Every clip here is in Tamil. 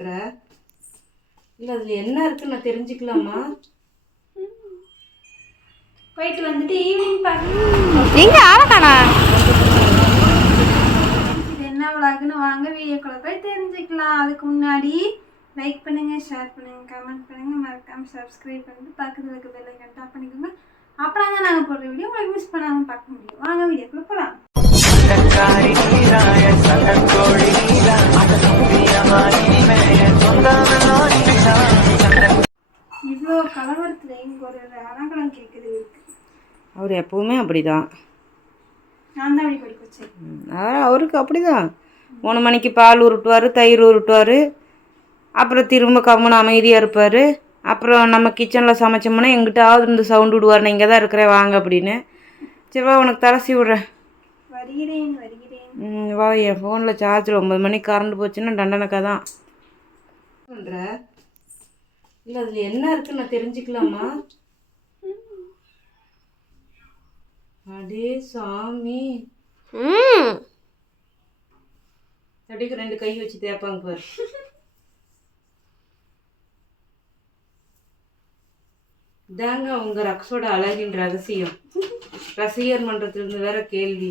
பண்ற? இல்ல அதுல என்ன இருக்குன்னு நான் தெரிஞ்சுக்கலாமா? போயிட்டு வந்துட்டு ஈவினிங் பார்க்கலாம். எங்க ஆளக்கானா? இது என்ன விளாகுன்னு வாங்க வீடியோக்குள்ள போய் தெரிஞ்சுக்கலாம். அதுக்கு முன்னாடி லைக் பண்ணுங்க, ஷேர் பண்ணுங்க, கமெண்ட் பண்ணுங்க, மறக்காம சப்ஸ்கிரைப் பண்ணிட்டு பக்கத்துல இருக்க பெல் ஐகான் டாப் பண்ணிக்கோங்க. அப்பதான் தான் நாங்கள் போடுற வீடியோ உங்களுக்கு மிஸ் பண்ணாம பார்க்க முடியும். வாங்க வீடியோக்குள்ள போகலாம். இவ்வளோ கலவரத்துல இங்க ஒரு அலங்கலம் கேட்குது. அவர் எப்பவுமே அப்படிதான். நான் தான் அப்படி படிக்க வச்சேன். அவருக்கு அப்படிதான். 3 மணிக்கு பால் உருட்டுவார், தயிர் உருட்டுவார், அப்புறம் திரும்ப கம்முன்னு அமைதியாக இருப்பார். அப்புறம் நம்ம கிச்சனில் சமைச்சோம்னா எங்கிட்டாவது இந்த சவுண்டு விடுவார், நான் இங்கே தான் இருக்கிறேன் வாங்க அப்படின்னு. சரிவா உனக்கு தலசி விட்றேன். வருகிறேன். வா. என் ஃபோனில் சார்ஜில் 9 மணிக்கு கரண்ட் போச்சுன்னா தண்டனைக்கா தான் பண்ணுற. இல்லை அதில் என்ன இருக்குன்னு நான் தெரிஞ்சுக்கலாமா? அடே சாமி. தடிக்கு 2 கை வச்சு தேப்பாங்க பாரு. இதாங்க உங்க ரக்ஷோட அழகின் ரகசியம். ரசிகர் மன்றத்திலிருந்து வேற கேள்வி.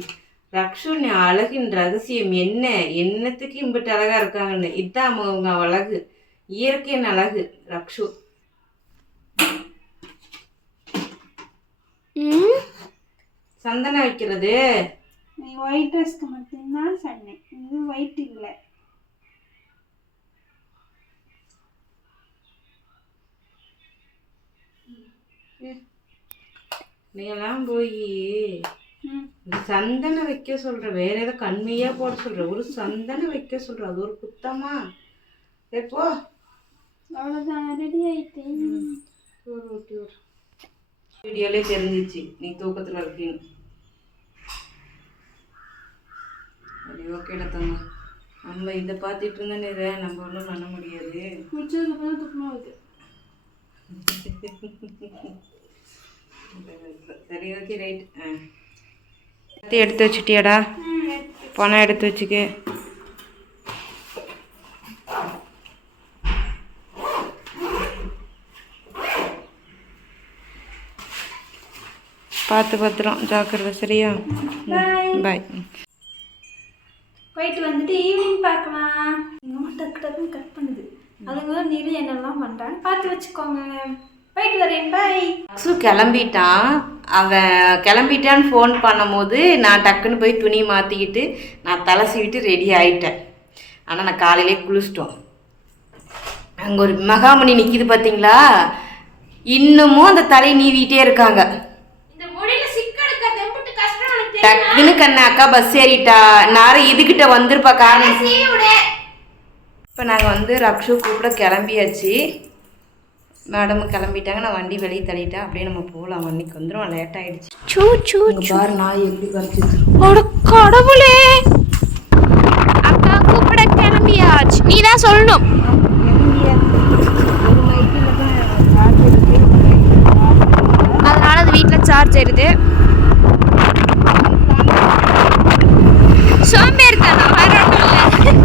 ரக்ஷு நீ அழகின் ரகசியம் என்ன? என்னத்துக்கு இம்பிட்டு அழகா இருக்காங்கன்னு. இதுதான் அவங்க அழகு, இயற்கையின் அழகு ரக்ஷு. சந்தனம் வைக்கிறது நீ ஒயிட் ட்ரெஸ்க்கு மட்டும்தான் சொன்னேன், இது ஒயிட் இல்லை. நீங்கெல்லாம் போய் சந்தனம் வைக்க சொல்ற, வேற ஏதோ கண்மையா போட சொல்ற, ஒரு சந்தனம் வைக்க சொல்ற, அது ஒரு குத்தமா? எப்போ அவ்வளோதான், ரெடி ஆயிட்டேன். வீடியோலே தெரிஞ்சிச்சு நீ தூக்கத்துல இருக்கீன்னு. சரி ஓகேடா தங்க, நம்ம இதை பார்த்துட்டு இருந்தா நம்ம ஒன்றும் பண்ண முடியாது. முடிச்சதுக்கப்புறம் தூக்கமாக இருக்கு. சரி ஓகே ரைட். எடுத்து வச்சுட்டியாடா? பணம் எடுத்து வச்சுக்க. பார்த்து பத்திரம், ஜாக்கிரதை. சரியா? பாய். போயிட்டு வந்துட்டு ஈவினிங் பார்க்கலாம். எங்கள் டக்கு டக்குன்னு கட் பண்ணுது. அதுக்கு நிறைய என்னெல்லாம் பண்ணுறான்னு பார்த்து வச்சுக்கோங்க. போயிட்டு வரேன். பாய். அக்ஸு கிளம்பிட்டான். அவன் கிளம்பிட்டான்னு ஃபோன் பண்ணும்போது நான் டக்குன்னு போய் துணி மாற்றிக்கிட்டு நான் தலை சீவிட்டு ரெடி ஆகிட்டேன். ஆனால் நான் காலையிலே குளிச்சிட்டோம். அங்கே ஒரு மகாமணி நிற்கிது பார்த்தீங்களா? இன்னமும் அந்த தலை நீவிட்டே இருக்காங்க. டக்குன்னு கண்ணா அக்கா பஸ் ஏறிட்டா, நேரம் இதுகிட்ட வந்துருப்பா காரணம். இப்போ நாங்கள் வந்து ரக்ஷு கூப்பிட கிளம்பியாச்சு. மேடமும் கிளம்பிட்டாங்க. நான் வண்டி வெளியே தள்ளிட்டேன். அப்படியே நம்ம போகலாம், வண்டிக்கு வந்துடும். லேட் ஆகிடுச்சு. பாரு நாய் எப்படி பறிச்சு. கடவுளே, அக்கா கூப்பிட கிளம்பியாச்சு. நீ தான் சொல்லணும். அதனால அது வீட்டில் சார்ஜ் ஏறுது. சோம்பேறித்தனம் வேற ஒன்றும் இல்லை.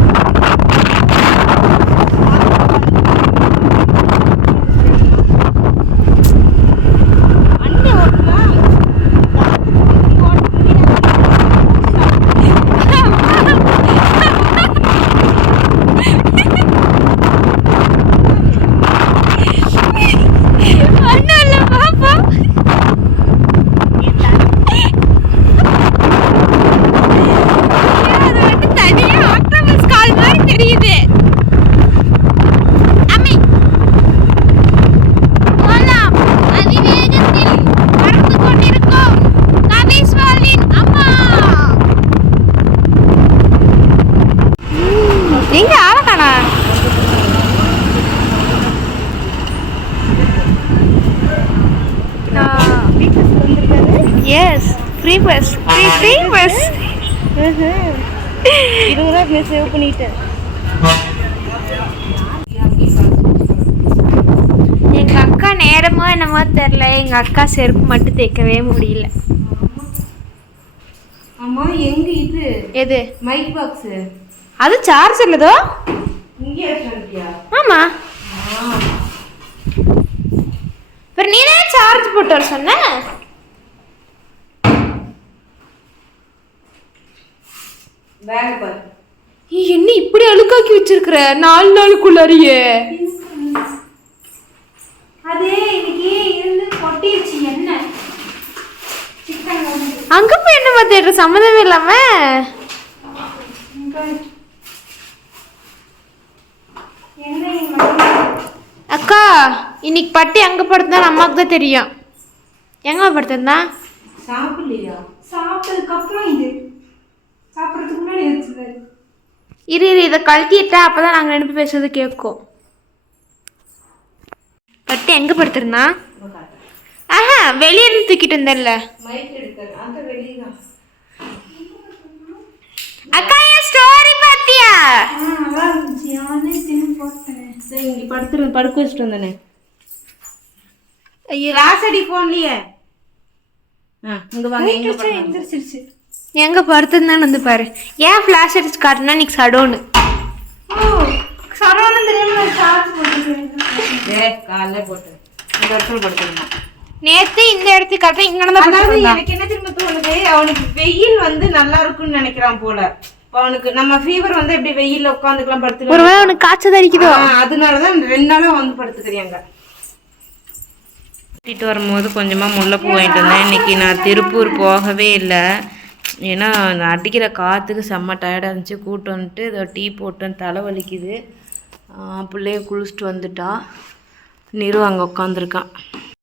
Yes, free bus. Free bus. 20 ரூபா சேவ் பண்ணிட்டேன். எங்க அக்கா நேரமோ என்னமோ தெரியல, எங்க அக்கா செருப்பு மட்டும் தைக்கவே முடியல. அம்மா எங்க இது? எது? Mic box. அது சார்ஜ் இல்லதோ? இங்க ஆமா அப்புறம் நீ தான் சார்ஜ் போட்டு வர சொன்ன. என்ன இப்படி அழுக்காக்கி வச்சிருக்கிற 4 நாளுக்குள்ளாரியே? அது இன்னைக்கு இருந்து கொட்டிருச்சு என்ன சிக்கன். அங்க போய் என்னமா தேடுற சம்மந்தமே இல்லாம? அக்கா இன்னைக்கு பட்டி அங்க படுத்தா அம்மாவுக்கு தான் தெரியும். எங்க படுத்திருந்தா? சாப்பிடலையா? சாப்பிட்டதுக்கு அப்புறம் இது சாப்பிட்றதுக்கு முன்னாடி வச்சுது. இரு இதை கழட்டிட்டா அப்பதான் நாங்க 2 பேரும் பேசுறது கேட்கும். பட்டி எங்க படுத்திருந்தா? ஆஹா வெளியே இருந்து தூக்கிட்டு இருந்தேன்ல. அக்கா என் ஸ்டோரி பாத்தியா? நல்லா இருந்துச்சு. நானே திரும்பி போட்டேன். சரி இங்க படுக்க வச்சுட்டு வந்தானே. ஐயோ ராசடி போன்லயே இங்க வாங்க. எங்க எந்திரிச்சிருச்சு. எங்க படுத்திருந்தான்னு வந்து பாரு. ஏன் ஃபிளாஷ் அடிச்சு காட்டுனா நீக்கு சடோன்னு. சரவணன் தெரியாம சார்ஜ் போட்டுருக்கேன். காலைல போட்டு இந்த இடத்துல படுத்துருந்தோம். நேத்து இந்த இடத்துக்கு கரெக்டா இங்க நடந்தா அதாவது எனக்கு என்ன திரும்ப தோணுது, அவனுக்கு வெயில் வந்து நல்லா இருக்குன்னு நினைக்கிறான் போல. அவனுக்கு நம்ம ஃபீவர் வந்து எப்படி வெயில்ல உட்காந்துக்கலாம் படுத்துக்கலாம். ஒருவேளை அவனுக்கு காய்ச்சல் அடிக்குதோ? அதனாலதான் 2 நாளா வந்து படுத்துக்கிறியாங்க. கூட்டிட்டு வரும்போது கொஞ்சமா முல்லைப்பூ வாங்கிட்டு வந்தேன். இன்னைக்கு நான் திருப்பூர் போகவே இல்லை. ஏன்னா நான் அடிக்கிற காற்றுக்கு செம்ம டயர்டாக இருந்துச்சு. கூட்டு வந்துட்டு இதை டீ போட்டேன். தலை வலிக்குது. பிள்ளைய குளிச்சுட்டு வந்துட்டா. நிறு அங்கே உட்காந்துருக்கான்.